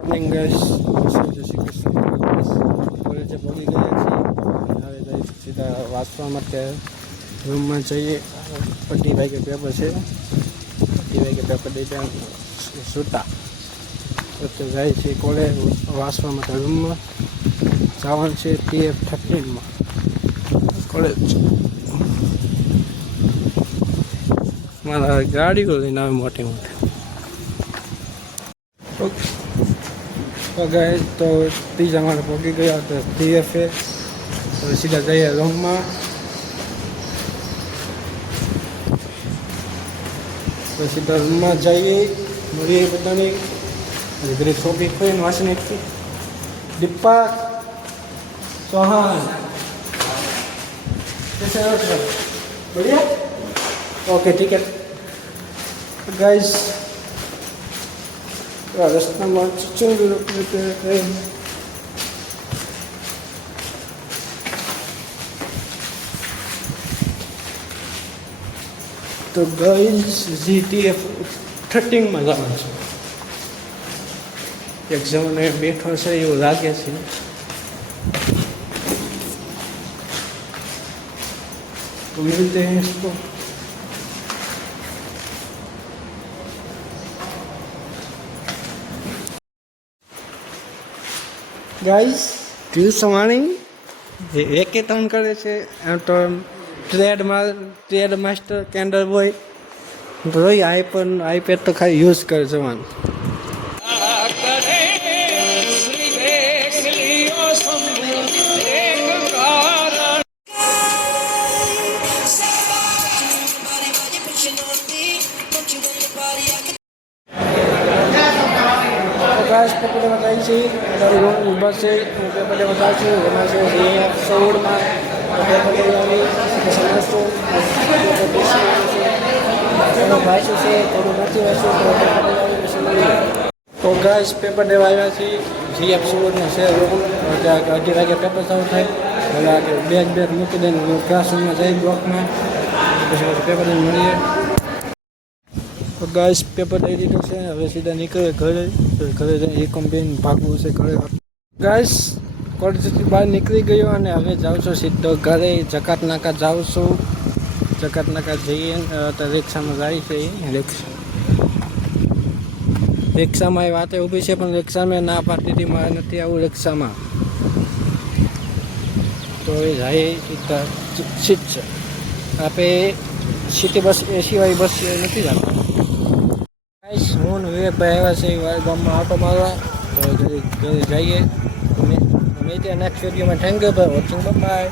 Morning guys, જય શ્રી કૃષ્ણ. કોલેજે પહોંચી ગયા છીએ. હવે જઈ સીધા વાંચવા માટે રૂમમાં જઈએ. પટ્ટી ભાઈ કે પેપર છે, પટ્ટી ભાઈ કે પેપર દઈ ત્યાં સૂતા તો જાય છે કોલેજ વાંચવા માટે. રૂમમાં જવાનું છે TF13માં કોલેજ. મારા ગાડીઓ લઈને આવે મોટી મોટી. તો ગાય તો ત્રીજા મારે પહોંચી ગયા તો TF તો સીધા જઈએ રૂમમાં. તો સીધા રૂમમાં જઈએ, મળીએ બધાની ઘરે છોકરી ખોઈને વાસણી દીપા ચૌહાણ बढ़िया ओके ठीक है गाइस. रस्ताમાં તો ગાઈસ TF13માં જવાનું છે. એક્ઝામને બેઠો છે એવું લાગે છે. तो मिलते हैं इसको. गाइस दिल समाणी एकेतन करे છે એમ તો ટ્રેડ માસ્ટર કેન્ડર બોય રોય આઈપેડ તો ખાલી યુઝ કરે જવાનું. पेपर बताई थी बस से पेपर बताई थी एम से 16 में पेपर भाई से थोड़ा नहीं वैसे तो गाइस पेपर देवा આવ્યા છીએ GF16 નો છે રૂમ. 11 વાગે પેપર ચાલુ થાય. બેગ મૂકી દઈને ક્લાસરૂમમાં જઈ બ્લોકમાં પછી પેપર દઈને મળીએ. તો ગાઈસ પેપર દઈ દીધું છે. હવે સીધા નીકળે ઘરે. ઘરે જઈને એકમ બેન ભાગવું છે ઘરે. ગાઈસ કોલેજથી બહાર નીકળી ગયો અને હવે જાઉં છું સીધો ઘરે. જકાત નાકા જાઉં છું. જકાત નાકા જઈએ તો રિક્ષામાં જાય છે. રિક્ષામાં એ વાતે ઊભી છે પણ રિક્ષામાં ના પાડતી હતી મારે નથી આવું રિક્ષામાં. તો એ જાય સીધા સીટ છે. આપણે સિટી બસ એ સિવાય બસ નથી જતા. હું વિવેકભાઈ આવ્યા છે ગામમાં આટો મારવા. તો જઈએ. મેં ત્યાં નેક્સ્ટ વિડીયોમાં thank you for watching. By.